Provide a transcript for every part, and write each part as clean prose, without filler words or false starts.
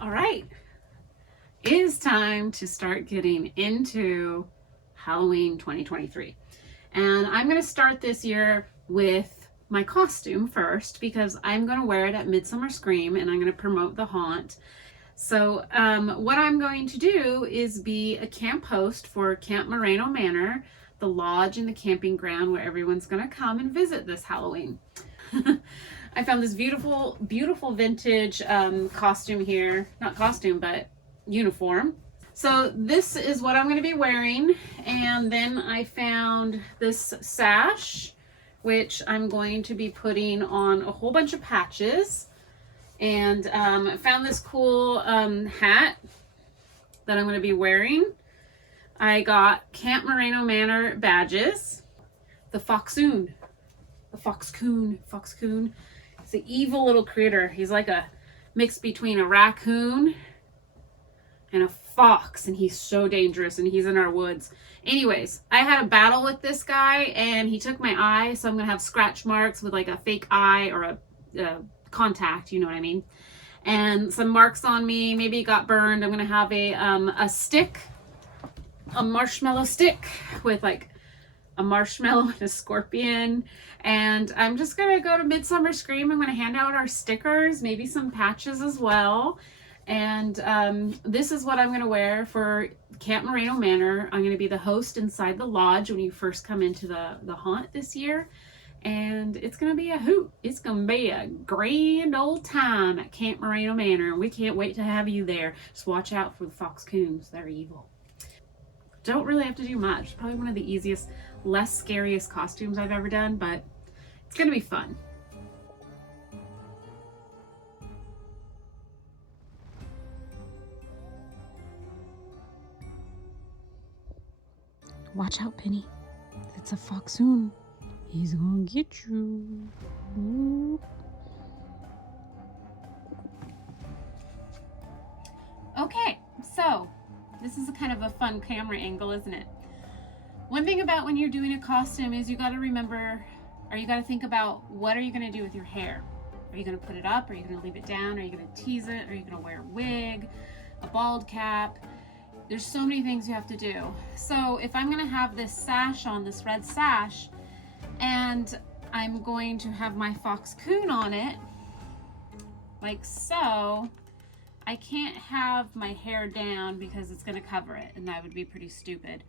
All right, it is time to start getting into Halloween 2023. And I'm going to start this year with my costume first because I'm going to wear it at Midsummer Scream and I'm going to promote the haunt. So what I'm going to do is be a camp host for Camp Moreno Manor, the lodge and the camping ground where everyone's going to come and visit this Halloween. I found this beautiful, beautiful vintage costume here. Not costume, but uniform. So this is what I'm going to be wearing. And then I found this sash, which I'm going to be putting on a whole bunch of patches. And I found this cool hat that I'm going to be wearing. I got Camp Moreno Manor badges. The Foxoon. The Foxcoon. It's an evil little critter. He's like a mix between a raccoon and a fox, and he's so dangerous, and he's in our woods. Anyways, I had a battle with this guy, and he took my eye, so I'm gonna have scratch marks with like a fake eye or a contact, you know what I mean, and some marks on me. Maybe it got burned. I'm gonna have a stick, a marshmallow stick with like a marshmallow and a scorpion, and I'm just gonna go to Midsummer Scream. I'm gonna hand out our stickers, maybe some patches as well. And this is what I'm going to wear for Camp Moreno Manor. I'm going to be the host inside the lodge when you first come into the haunt this year. And it's going to be a hoot. It's going to be a grand old time at Camp Moreno Manor. We can't wait to have you there. Just watch out for the Foxcoons. They're evil. Don't really have to do much. Probably one of the easiest, less scariest costumes I've ever done, but it's going to be fun. Watch out, Penny. It's a Foxoon. He's gonna get you. Ooh. Okay, so this is a kind of a fun camera angle, isn't it? One thing about when you're doing a costume is you got to remember, or you got to think about, what are you going to do with your hair? Are you going to put it up? Are you going to leave it down? Are you going to tease it? Are you going to wear a wig, a bald cap? There's so many things you have to do. So if I'm gonna have this sash on, this red sash, and I'm going to have my Foxcoon on it, like so, I can't have my hair down because it's gonna cover it, and that would be pretty stupid.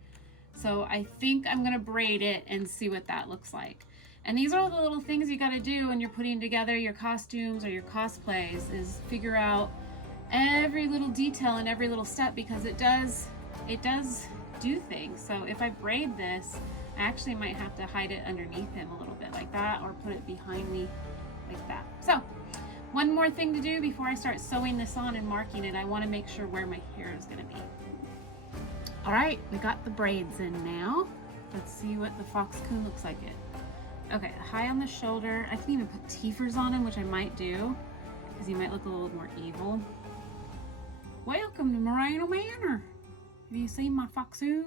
So I think I'm gonna braid it and see what that looks like. And these are all the little things you gotta do when you're putting together your costumes or your cosplays, is figure out every little detail and every little step, because it does do things. So if I braid this, I actually might have to hide it underneath him a little bit like that, or put it behind me like that. So one more thing to do before I start sewing this on and marking it. I want to make sure where my hair is going to be. All right, we got the braids in now. Let's see what the Foxcoon looks like it. Okay, high on the shoulder. I can even put teethers on him, which I might do, because he might look a little more evil. Welcome to Moreno Manor. Have you seen my Foxoon?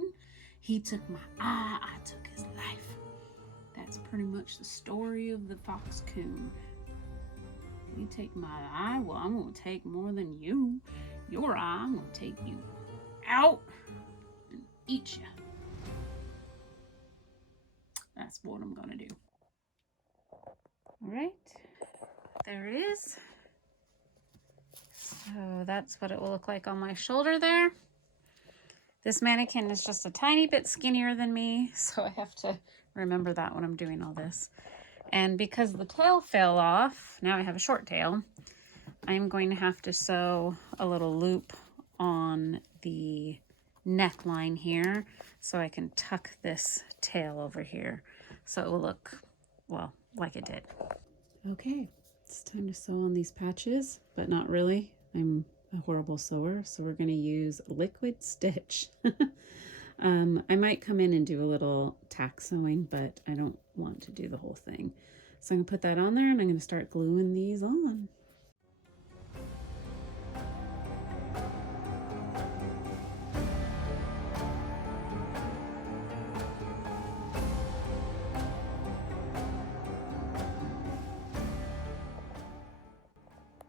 He took my eye, I took his life. That's pretty much the story of the Foxcoon. You take my eye, well, I'm gonna take more than you. Your eye, I'm gonna take you out and eat you. That's what I'm gonna do. All right, there it is. So that's what it will look like on my shoulder there. This mannequin is just a tiny bit skinnier than me, so I have to remember that when I'm doing all this. And because the tail fell off, now I have a short tail, I'm going to have to sew a little loop on the neckline here so I can tuck this tail over here so it will look, well, like it did. Okay, it's time to sew on these patches, but not really. I'm a horrible sewer, so we're going to use liquid stitch. I might come in and do a little tack sewing, but I don't want to do the whole thing. So I'm going to put that on there, and I'm going to start gluing these on.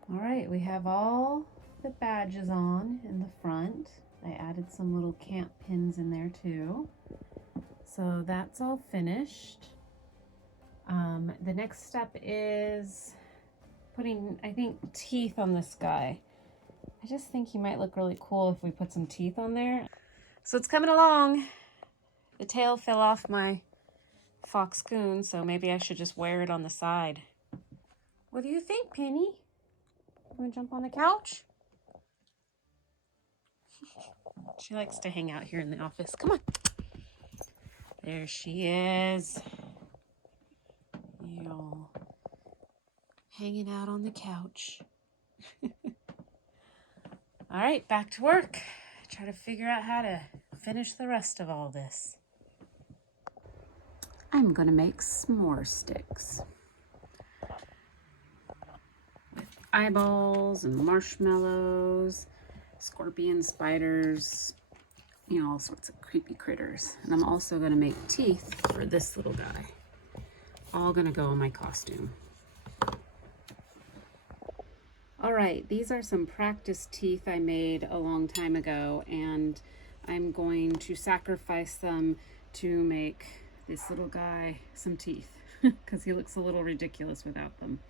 All right, we have all the badges on in the front. I added some little camp pins in there too. So that's all finished. The next step is putting, I think, teeth on this guy. I just think he might look really cool if we put some teeth on there. So it's coming along. The tail fell off my fox coon, so maybe I should just wear it on the side. What do you think, Penny? You want to jump on the couch? She likes to hang out here in the office. Come on. There she is. You hanging out on the couch. All right, back to work. Try to figure out how to finish the rest of all this. I'm gonna make s'more sticks with eyeballs and marshmallows, scorpion spiders, you know, all sorts of creepy critters. And I'm also gonna make teeth for this little guy. All gonna go on my costume. All right, these are some practice teeth I made a long time ago, and I'm going to sacrifice them to make this little guy some teeth because he looks a little ridiculous without them.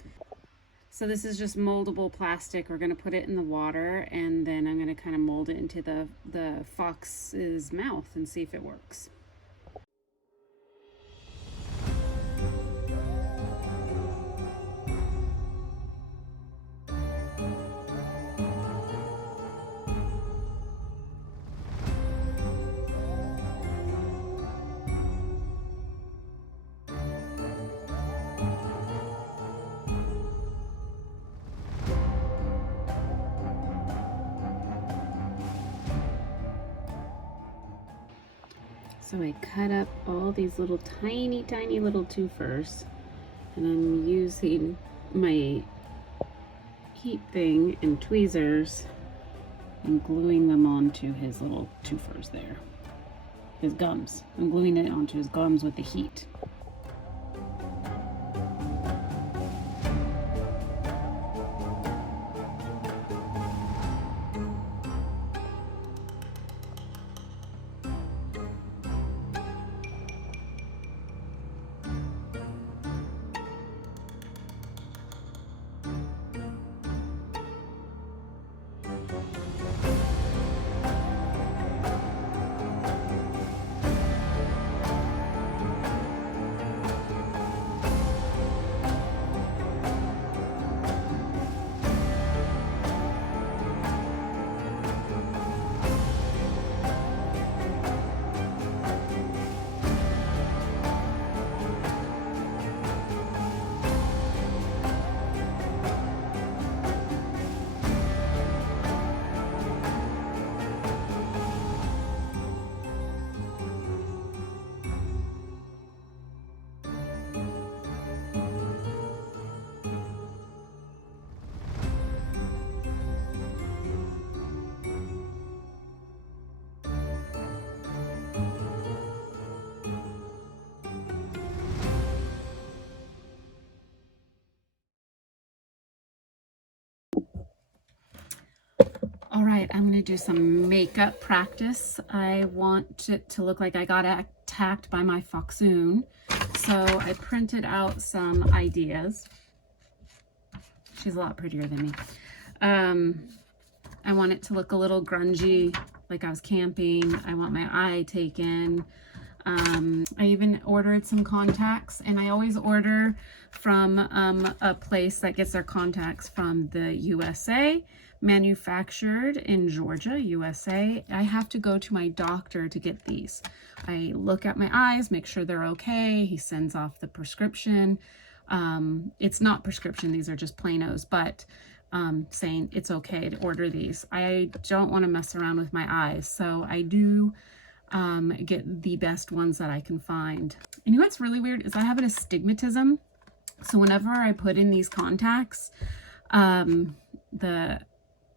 So this is just moldable plastic. We're going to put it in the water, and then I'm going to kind of mold it into the fox's mouth and see if it works. So I cut up all these little tiny little twofers, and I'm using my heat thing and tweezers and gluing them onto his little twofers there. His gums. I'm gluing it onto his gums with the heat. All right, I'm gonna do some makeup practice. I want it to look like I got attacked by my foxoon. So I printed out some ideas. She's a lot prettier than me. I want it to look a little grungy, like I was camping. I want my eye taken. I even ordered some contacts, and I always order from a place that gets their contacts from the USA, manufactured in Georgia, USA. I have to go to my doctor to get these. I look at my eyes, make sure they're okay. He sends off the prescription. It's not prescription, these are just plain-os, but saying it's okay to order these. I don't want to mess around with my eyes, so I do get the best ones that I can find. And you know what's really weird is I have an astigmatism, so whenever I put in these contacts,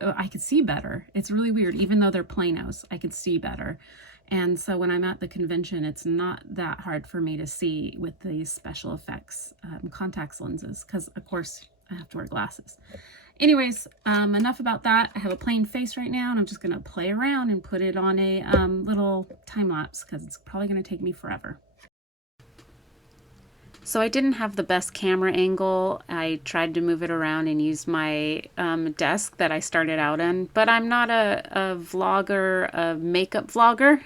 I could see better. It's really weird. Even though they're planos, I could see better. And so when I'm at the convention, it's not that hard for me to see with these special effects contacts lenses, because of course I have to wear glasses. Anyways, enough about that. I have a plain face right now, and I'm just gonna play around and put it on a little time lapse because it's probably gonna take me forever. So I didn't have the best camera angle. I tried to move it around and use my desk that I started out in, but I'm not a vlogger, a makeup vlogger.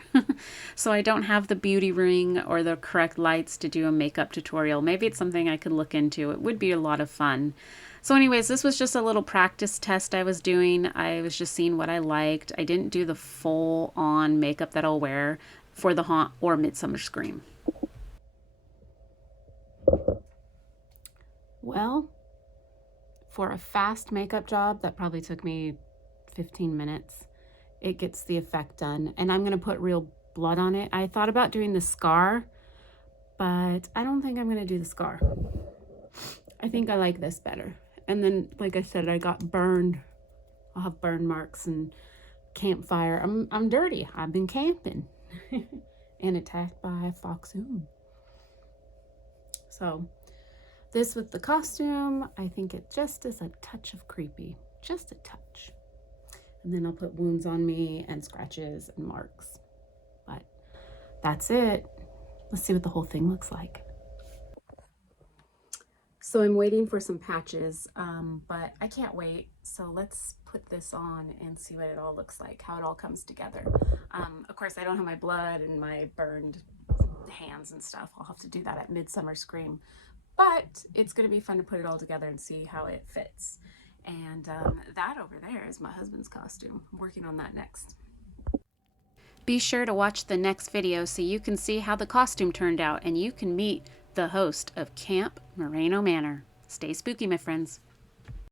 So I don't have the beauty ring or the correct lights to do a makeup tutorial. Maybe it's something I could look into. It would be a lot of fun. So anyways, this was just a little practice test I was doing. I was just seeing what I liked. I didn't do the full on makeup that I'll wear for the Haunt or Midsummer Scream. Well, for a fast makeup job that probably took me 15 minutes, it gets the effect done. And I'm gonna put real blood on it. I thought about doing the scar, but I don't think I'm gonna do the scar. I think I like this better. And then, like I said, I got burned. I'll have burn marks and campfire. I'm dirty. I've been camping and attacked by a foxhound. So this with the costume, I think it just is a touch of creepy, just a touch. And then I'll put wounds on me and scratches and marks. But that's it. Let's see what the whole thing looks like. So I'm waiting for some patches, but I can't wait. So let's put this on and see what it all looks like, how it all comes together. Of course, I don't have my blood and my burned hands and stuff. I'll have to do that at Midsummer Scream. But it's going to be fun to put it all together and see how it fits. And that over there is my husband's costume. I'm working on that next. Be sure to watch the next video so you can see how the costume turned out and you can meet the host of Camp Moreno Manor. Stay spooky, my friends.